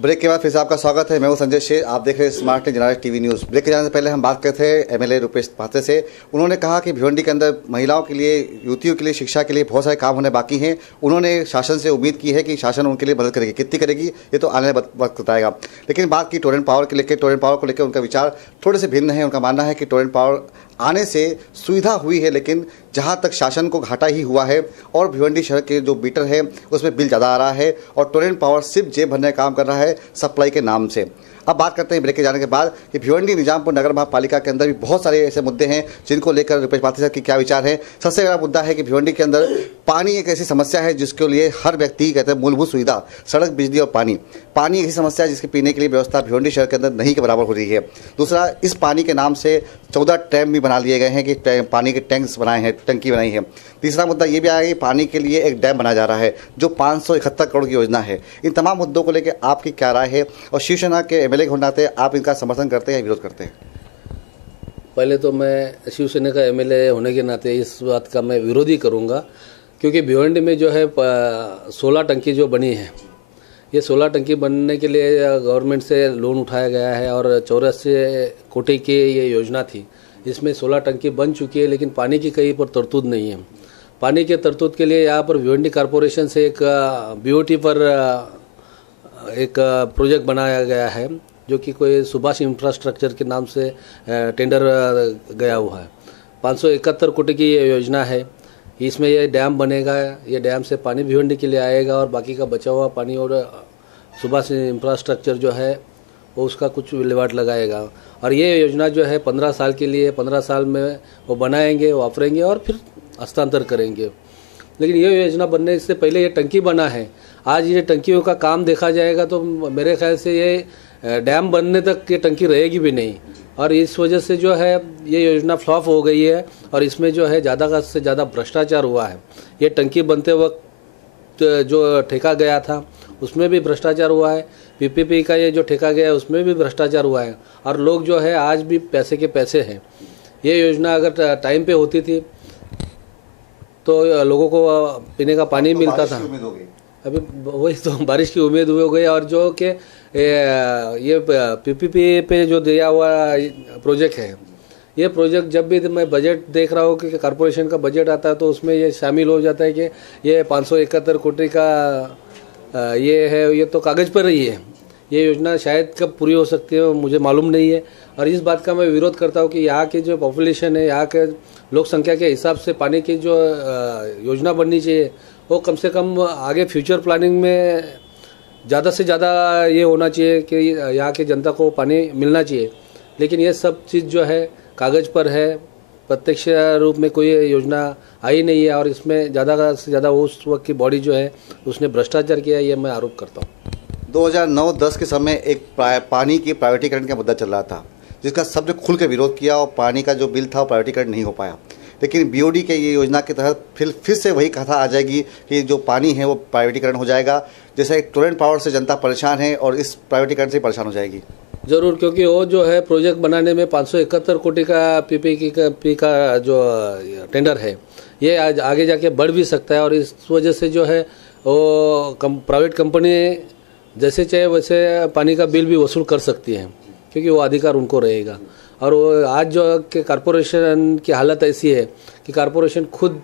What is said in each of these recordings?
Break के बाद फिर से आपका स्वागत है। मैं हूं संजय शेर, आप देख रहे हैं smart general TV news. Break के जाने से पहले हम बात करते थे एमएलए रुपेश पात्रे से। उन्होंने कहा कि भिवंडी के अंदर महिलाओं के लिए, युवतियों के लिए, शिक्षा के लिए बहुत सारे काम होने बाकी हैं। उन्होंने शासन से उम्मीद की है कि शासन उनके लिए मदद करेगी। कितनी करेगी ये तो आने वाला वक्त बताएगा। लेकिन बात की टोरेंट पावर को लेकर उनका विचार थोड़े से भिन्न है। उनका मानना है कि टोरेंट पावर आने से सुविधा हुई है, लेकिन जहां तक शासन को घाटा ही हुआ है और भिवंडी शहर के जो मीटर है उसमें बिल ज़्यादा आ रहा है और टोरेंट पावर सिर्फ जेब भरने का काम कर रहा है सप्लाई के नाम से। अब बात करते हैं ब्रेक के जाने के बाद कि भिवंडी निजामपुर नगर महापालिका के अंदर भी बहुत सारे ऐसे मुद्दे हैं जिनको लेकर रुपेश पात्रे साहब की क्या विचार है। सबसे बड़ा मुद्दा है कि भिवंडी के अंदर पानी एक ऐसी समस्या है जिसके लिए हर व्यक्ति कहते हैं मूलभूत सुविधा, सड़क, बिजली और पानी एक ऐसी समस्या है जिसके पीने के लिए व्यवस्था भिवंडी शहर के अंदर नहीं के बराबर हो रही है। दूसरा, इस पानी के नाम से 14 डैम भी बना लिए गए हैं कि पानी के टैंक्स बनाए हैं, टंकी बनाई है। तीसरा मुद्दा ये भी आया कि पानी के लिए एक डैम बनाया जा रहा है जो 571 करोड़ की योजना है। इन तमाम मुद्दों को लेकर आपकी क्या राय है और शिवसेना के एमएलए होने नाते आप इनका समर्थन करते हैं या विरोध करते हैं? पहले तो मैं शिवसेना का एमएलए होने के नाते इस बात का मैं विरोध ही करूँगा, क्योंकि भिवंडी में जो है 16 टंकी जो बनी है, ये 16 टंकी बनने के लिए गवर्नमेंट से लोन उठाया गया है और 84 कोटी की ये योजना थी। इसमें 16 टंकी बन चुकी है, लेकिन पानी की कहीं पर तरतूद नहीं है। पानी के तरतूद के लिए यहाँ पर भिवंडी कॉरपोरेशन से एक बीओटी पर एक प्रोजेक्ट बनाया गया है जो कि कोई सुभाष इंफ्रास्ट्रक्चर के नाम से टेंडर गया हुआ है। 571 कोटी की ये योजना है। इसमें ये डैम बनेगा, ये डैम से पानी भिवंडी के लिए आएगा और बाकी का बचा हुआ पानी और सुभाष इंफ्रास्ट्रक्चर जो है वो उसका कुछ विलेवाट लगाएगा। और ये योजना जो है 15 साल के लिए, 15 साल में वो बनाएंगे, वापरेंगे और फिर हस्तांतर करेंगे। लेकिन ये योजना बनने से पहले ये टंकी बना है। आज ये टंकियों का काम देखा जाएगा तो मेरे ख्याल से ये डैम बनने तक ये टंकी रहेगी भी नहीं, और इस वजह से जो है ये योजना फ्लॉप हो गई है और इसमें जो है ज़्यादा से ज़्यादा भ्रष्टाचार हुआ है। ये टंकी बनते वक्त जो ठेका गया था उसमें भी भ्रष्टाचार हुआ है, पीपीपी का ये जो ठेका गया है उसमें भी भ्रष्टाचार हुआ है और लोग जो है आज भी पैसे के पैसे हैं। ये योजना अगर टाइम पे होती थी तो लोगों को पीने का पानी मिलता था। अभी वही तो बारिश की उम्मीद हो गई। और जो कि ये पीपीपी पे जो दिया हुआ प्रोजेक्ट है, ये प्रोजेक्ट जब भी मैं बजट देख रहा हूँ कि कॉरपोरेशन का बजट आता है तो उसमें ये शामिल हो जाता है कि ये 571 कोटी का ये है, ये तो कागज़ पर ही है। ये योजना शायद कब पूरी हो सकती है मुझे मालूम नहीं है। और इस बात का मैं विरोध करता हूँ कि यहाँ की जो पॉपुलेशन है, यहाँ के लोक संख्या के हिसाब से पानी की जो योजना बननी चाहिए वो कम से कम आगे फ्यूचर प्लानिंग में ज़्यादा से ज़्यादा ये होना चाहिए कि यहाँ की जनता को पानी मिलना चाहिए। लेकिन ये सब चीज़ जो है कागज़ पर है, प्रत्यक्ष रूप में कोई योजना आई नहीं है और इसमें ज़्यादा से ज़्यादा उस वक्त की बॉडी जो है उसने भ्रष्टाचार किया, ये मैं आरोप करता हूँ। 2009-10 के समय एक पानी की प्राइवेटीकरण का मुद्दा चल रहा था जिसका सबने खुल के विरोध किया और पानी का जो बिल था वो प्राइवेटीकरण नहीं हो पाया। लेकिन बीओडी के ये योजना के तहत फिर से वही कथा आ जाएगी कि जो पानी है वो प्राइवेटीकरण हो जाएगा। जैसे टोरेंट पावर से जनता परेशान है और इस प्राइवेटीकरण से परेशान हो जाएगी। ज़रूर, क्योंकि वो जो है प्रोजेक्ट बनाने में 571 कोटी का पीपीपी का जो टेंडर है ये आज आगे जाके बढ़ भी सकता है। और इस वजह से जो है वो प्राइवेट कंपनी जैसे चाहे वैसे पानी का बिल भी वसूल कर सकती है, क्योंकि वो अधिकार उनको रहेगा। और वो आज जो कि कॉरपोरेशन की हालत ऐसी है कि कॉरपोरेशन खुद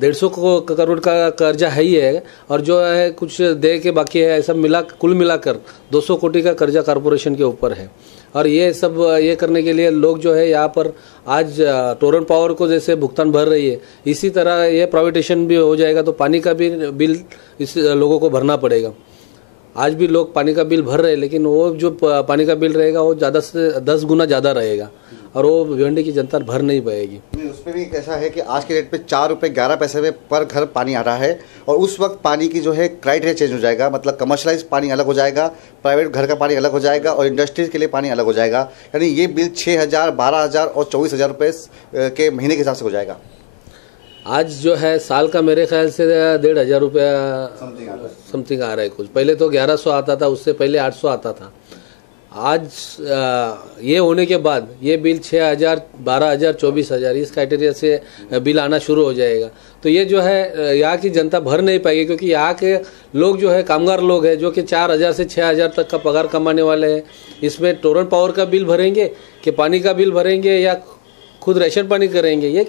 150 करोड़ का कर्जा है ही है और जो है कुछ दे के बाकी है, ऐसा कुल मिलाकर 200 कोटी का कर्जा कॉरपोरेशन के ऊपर है। और ये सब ये करने के लिए लोग जो है यहाँ पर आज टोरेंट पावर को जैसे भुगतान भर रही है, इसी तरह ये प्राइवेटाइजेशन भी हो जाएगा तो पानी का भी बिल इस लोगों को भरना पड़ेगा। आज भी लोग पानी का बिल भर रहे हैं, लेकिन वो जो पानी का बिल रहेगा वो ज़्यादा से 10 गुना ज़्यादा रहेगा और वो भिवंडी की जनता भर नहीं पाएगी। उसमें भी कैसा है कि आज के रेट पे 4 रुपये 11 पैसे में पर घर पानी आ रहा है और उस वक्त पानी की जो है क्राइटेरिया चेंज हो जाएगा। मतलब कमर्शलाइज पानी अलग हो जाएगा, प्राइवेट घर का पानी अलग हो जाएगा और इंडस्ट्रीज के लिए पानी अलग हो जाएगा। यानी ये बिल 6,000, 12,000 और 24,000 रुपये के महीने के हिसाब से हो जाएगा। आज जो है साल का मेरे ख्याल से 1,500 रुपया समथिंग आ रहा है। कुछ पहले तो 1100 आता था, उससे पहले 800 आता था। आज ये होने के बाद ये बिल 6,000, 12,000, 24,000 इस क्राइटेरिया से बिल आना शुरू हो जाएगा। तो ये जो है यहाँ की जनता भर नहीं पाएगी, क्योंकि यहाँ के लोग जो है कामगार लोग हैं जो कि 4,000 से 6,000 तक का पगार कमाने वाले हैं। इसमें टोरेंट पावर का बिल भरेंगे कि पानी का बिल भरेंगे या खुद राशन पानी करेंगे, ये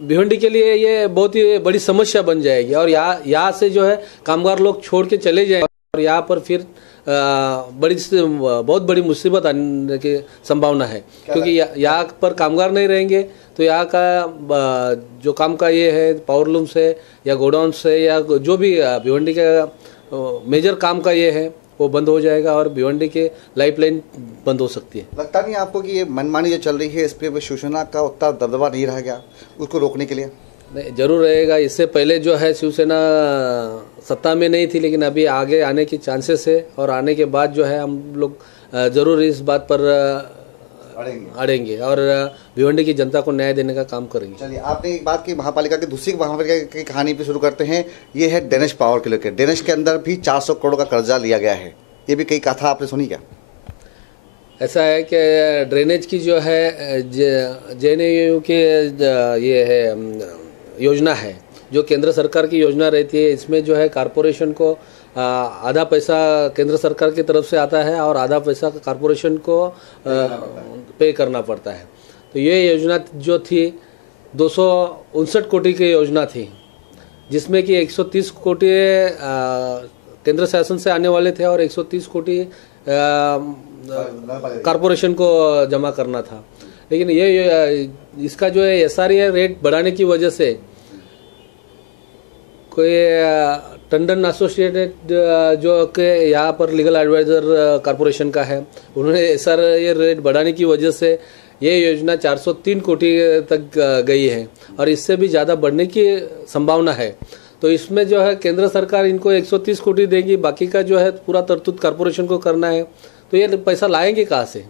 भिवंडी के लिए ये बहुत ही बड़ी समस्या बन जाएगी। और यहाँ से जो है कामगार लोग छोड़ के चले जाएंगे और यहाँ पर फिर बहुत बड़ी मुसीबत आने की संभावना है, क्योंकि यहाँ पर कामगार नहीं रहेंगे तो यहाँ का जो काम का ये है पावर लूम से या गोडाउन से या जो भी भिवंडी का मेजर काम का ये है वो बंद हो जाएगा और भिवंडी के लाइफलाइन बंद हो सकती है। लगता नहीं आपको कि ये मनमानी जो चल रही है इस पर शिवसेना का उतना दबदबा नहीं रह गया उसको रोकने के लिए? नहीं, जरूर रहेगा। इससे पहले जो है शिवसेना सत्ता में नहीं थी, लेकिन अभी आगे आने की चांसेस है और आने के बाद जो है हम लोग जरूर इस बात पर अड़ेंगे और भिवंडी की जनता को न्याय देने का काम करेंगे। चलिए, आपने एक बात की महापालिका की, दूसरी महापालिका की कहानी पे शुरू करते हैं। ये है डेनिश पावर के लेकर। डेनिश के अंदर भी 400 करोड़ का कर्जा लिया गया है, ये भी कई कथा आपने सुनी क्या? ऐसा है कि ड्रेनेज की जो है JNU की ये है योजना है, जो केंद्र सरकार की योजना रहती है। इसमें जो है कारपोरेशन को आधा पैसा केंद्र सरकार की तरफ से आता है और आधा पैसा कारपोरेशन को पे करना पड़ता है। तो ये योजना जो थी 259 कोटी की योजना थी, जिसमें कि 130 कोटी केंद्र शासन से आने वाले थे और 130 कोटी कारपोरेशन को जमा करना था। लेकिन ये इसका जो है SRA रेट बढ़ाने की वजह से कोई टंडन एसोसिएटेड जो कि यहाँ पर लीगल एडवाइजर कारपोरेशन का है, उन्होंने SRA रेट बढ़ाने की वजह से ये योजना 403 कोटी तक गई है और इससे भी ज़्यादा बढ़ने की संभावना है। तो इसमें जो है केंद्र सरकार इनको 130 कोटी देगी, बाकी का जो है पूरा तरतूत कारपोरेशन को करना है। तो ये पैसा लाएंगे कहाँ से?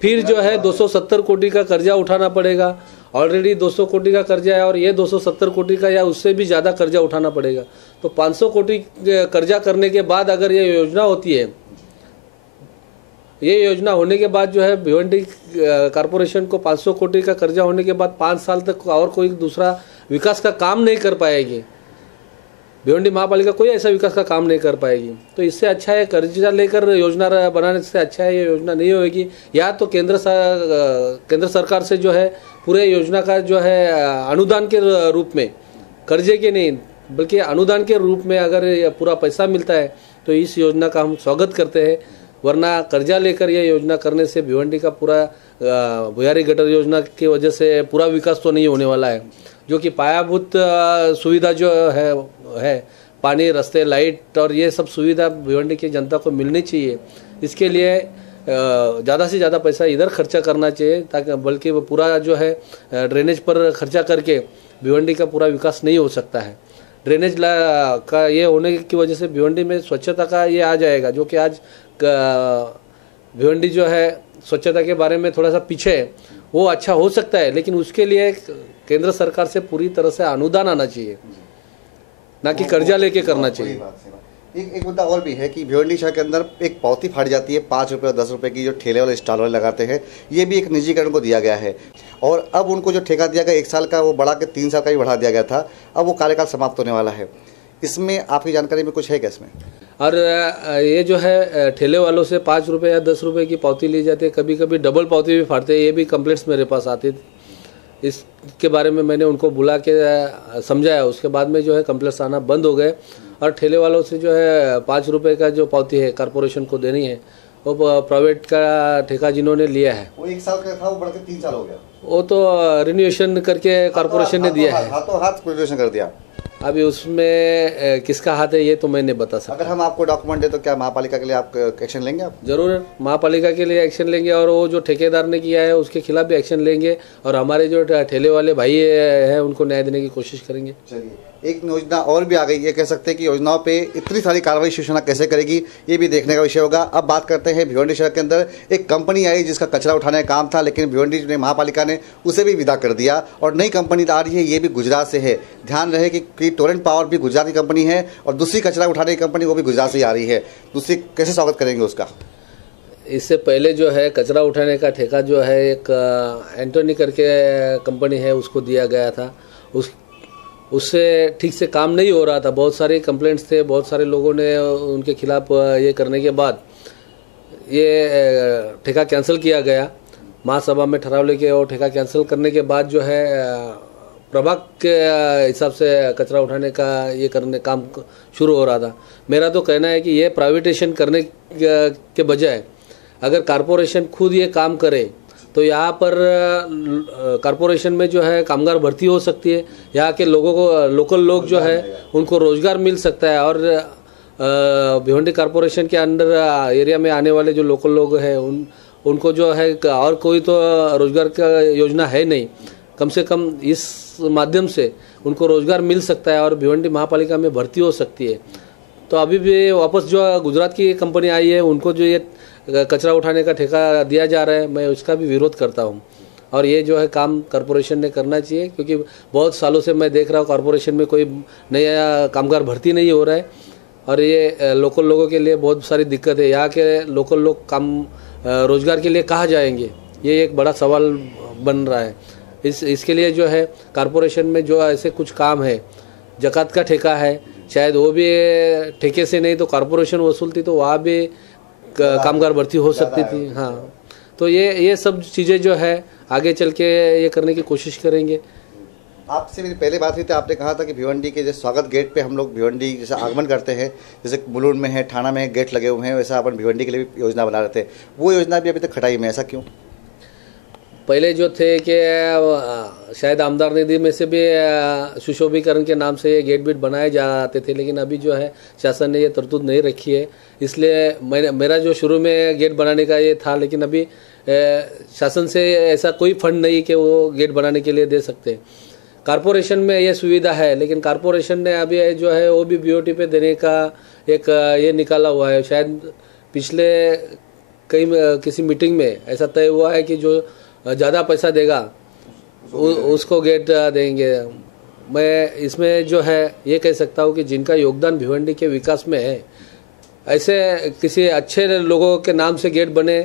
फिर जो है 270 कोटी का कर्जा उठाना पड़ेगा। ऑलरेडी 200 कोटी का कर्जा है और ये 270 कोटी का या उससे भी ज़्यादा कर्जा उठाना पड़ेगा। तो 500 कोटी कर्जा करने के बाद अगर ये योजना होती है, ये योजना होने के बाद जो है भिवंडी कारपोरेशन को 500 कोटी का कर्जा होने के बाद 5 साल तक और कोई दूसरा विकास का काम नहीं कर पाएगी। भिवंडी महापालिका कोई ऐसा विकास का काम नहीं कर पाएगी। तो इससे अच्छा है कर्जा लेकर योजना बनाने से अच्छा है ये योजना नहीं होगी। या तो केंद्र सरकार से जो है पूरे योजना का जो है अनुदान के रूप में, कर्जे के नहीं बल्कि अनुदान के रूप में अगर पूरा पैसा मिलता है तो इस योजना का हम स्वागत करते हैं। वरना कर्जा लेकर ये योजना करने से भिवंडी का पूरा भुयारी गटर योजना की वजह से पूरा विकास तो नहीं होने वाला है। जो कि पायाभूत सुविधा जो है पानी, रास्ते, लाइट और ये सब सुविधा भिवंडी की जनता को मिलनी चाहिए। इसके लिए ज़्यादा से ज़्यादा पैसा इधर खर्चा करना चाहिए, ताकि बल्कि वो पूरा जो है ड्रेनेज पर खर्चा करके भिवंडी का पूरा विकास नहीं हो सकता है। ड्रेनेज का ये होने की वजह से भिवंडी में स्वच्छता का ये आ जाएगा, जो कि आज भिवंडी जो है स्वच्छता के बारे में थोड़ा सा पीछे है, वो अच्छा हो सकता है। लेकिन उसके लिए केंद्र सरकार से पूरी तरह से अनुदान आना चाहिए, ना कि कर्जा लेके करना चाहिए। एक मुद्दा और भी है कि भिवंडी शहर के अंदर एक पावती फाड़ जाती है 5 रुपये और 10 रुपये की, जो ठेले वाले स्टॉल वाले लगाते हैं। ये भी एक निजीकरण को दिया गया है और अब उनको जो ठेका दिया गया 1 साल का, वो बढ़ा के 3 साल का भी बढ़ा दिया गया था। अब वो कार्यकाल समाप्त होने वाला है। इसमें आपकी जानकारी में कुछ है क्या इसमें? और ये जो है ठेले वालों से 5 रुपये या 10 रुपये की पावती ली जाती है, कभी कभी डबल पावती भी फाड़ते हैं। ये भी कंप्लेंट्स मेरे पास आती थी। इसके बारे में मैंने उनको बुला के समझाया, उसके बाद में जो है कंप्लेंट्स आना बंद हो गए। और ठेले वालों से जो है 5 रुपये का जो पावती है कारपोरेशन को देनी है, वो प्राइवेट का ठेका जिन्होंने लिया है, वो 1 साल का था, वो बढ़ के 3 साल हो गया। वो तो रिन्यूएशन करके कारपोरेशन ने दिया है, हाथों हाथ रिन्यूएशन कर दिया। अभी उसमें किसका हाथ है ये तो मैं नहीं बता सकता। अगर हम आपको डॉक्यूमेंट दे तो क्या महापालिका के लिए आप एक्शन लेंगे? आप जरूर महापालिका के लिए एक्शन लेंगे और वो जो ठेकेदार ने किया है उसके खिलाफ भी एक्शन लेंगे और हमारे जो ठेले वाले भाई हैं उनको न्याय देने की कोशिश करेंगे। चलिए, एक योजना और भी आ गई, ये कह सकते हैं कि योजनाओं पे इतनी सारी कार्रवाई शिवसेना कैसे करेगी, ये भी देखने का विषय होगा। अब बात करते हैं भिवंडी शहर के अंदर एक कंपनी आई जिसका कचरा उठाने का काम था, लेकिन भिवंडी ने महापालिका ने उसे भी विदा कर दिया और नई कंपनी आ रही है, ये भी गुजरात से है। ध्यान रहे कि टोरेंट पावर भी गुजरात की कंपनी है और दूसरी कचरा उठाने की कंपनी वो भी गुजरात से ही आ रही है। दूसरी कैसे स्वागत करेंगे उसका? इससे पहले जो है कचरा उठाने का ठेका जो है एक एंटोनी करके कंपनी है उसको दिया गया था। उससे ठीक से काम नहीं हो रहा था, बहुत सारे कंप्लेंट्स थे, बहुत सारे लोगों ने उनके खिलाफ ये करने के बाद ये ठेका कैंसिल किया गया। महासभा में ठराव लेके और ठेका कैंसिल करने के बाद जो है प्रभाग के हिसाब से कचरा उठाने का ये करने काम शुरू हो रहा था। मेरा तो कहना है कि ये प्राइवेटाइजेशन करने के बजाय अगर कॉरपोरेशन खुद ये काम करे तो यहाँ पर कॉरपोरेशन में जो है कामगार भर्ती हो सकती है, यहाँ के लोगों को लोकल लोग जो है उनको रोजगार मिल सकता है और भिवंडी कॉरपोरेशन के अंडर एरिया में आने वाले जो लोकल लोग हैं उनको जो है और कोई तो रोजगार का योजना है नहीं, कम से कम इस माध्यम से उनको रोजगार मिल सकता है और भिवंडी महापालिका में भर्ती हो सकती है। तो अभी भी वापस जो गुजरात की कंपनी आई है उनको जो ये कचरा उठाने का ठेका दिया जा रहा है, मैं उसका भी विरोध करता हूँ और ये जो है काम कॉरपोरेशन ने करना चाहिए, क्योंकि बहुत सालों से मैं देख रहा हूँ कॉरपोरेशन में कोई नया कामगार भर्ती नहीं हो रहा है और ये लोकल लोगों के लिए बहुत सारी दिक्कत है। यहाँ के लोकल लोग काम रोजगार के लिए कहाँ जाएंगे, ये एक बड़ा सवाल बन रहा है। इसके लिए जो है कॉरपोरेशन में जो ऐसे कुछ काम है, जकात का ठेका है, शायद वो भी ठेके से नहीं तो कॉरपोरेशन वसूलती तो वहाँ भी कामगार भर्ती हो सकती थी। हाँ, तो ये सब चीज़ें जो है आगे चल के ये करने की कोशिश करेंगे। आपसे मेरी पहले बात हुई थी, आपने कहा था कि भिवंडी के जैसे स्वागत गेट पे हम लोग भिवंडी जैसे आगमन करते हैं, जैसे मुलुंड में है, थाना में गेट लगे हुए हैं, वैसा अपन भिवंडी के लिए भी योजना बना रहे थे। वो योजना भी अभी तक खटाई में, ऐसा क्यों? पहले जो थे कि शायद आमदार निधि में से भी सुशोभीकरण के नाम से ये गेट बीट बनाए जाते थे, लेकिन अभी जो है शासन ने ये तरतूद नहीं रखी है, इसलिए मेरा जो शुरू में गेट बनाने का ये था, लेकिन अभी शासन से ऐसा कोई फंड नहीं कि वो गेट बनाने के लिए दे सकते। कॉरपोरेशन में ये सुविधा है, लेकिन कॉरपोरेशन ने अभी जो है वो भी बीओटी पे देने का एक ये निकाला हुआ है। शायद पिछले किसी मीटिंग में ऐसा तय हुआ है कि जो ज़्यादा पैसा देगा उसको गेट देंगे। मैं इसमें जो है ये कह सकता हूँ कि जिनका योगदान भिवंडी के विकास में है, ऐसे किसी अच्छे लोगों के नाम से गेट बने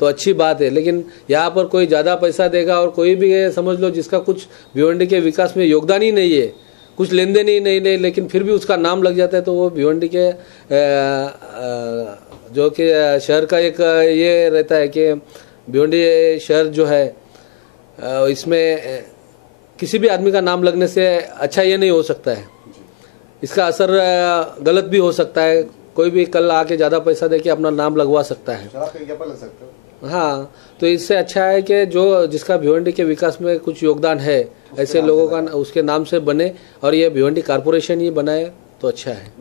तो अच्छी बात है, लेकिन यहाँ पर कोई ज़्यादा पैसा देगा और कोई भी समझ लो जिसका कुछ भिवंडी के विकास में योगदान ही नहीं है, कुछ लेन देन ही नहीं, लेकिन फिर भी उसका नाम लग जाता है, तो वो भिवंडी के जो कि शहर का एक ये रहता है कि भिवंडी शहर जो है इसमें किसी भी आदमी का नाम लगने से अच्छा ये नहीं हो सकता है, इसका असर गलत भी हो सकता है। कोई भी कल आके ज़्यादा पैसा दे के अपना नाम लगवा सकता है। लग सकते हो। हाँ, तो इससे अच्छा है कि जो जिसका भिवंडी के विकास में कुछ योगदान है ऐसे लोगों का उसके नाम से बने और ये भिवंडी कॉरपोरेशन ही बनाए तो अच्छा है।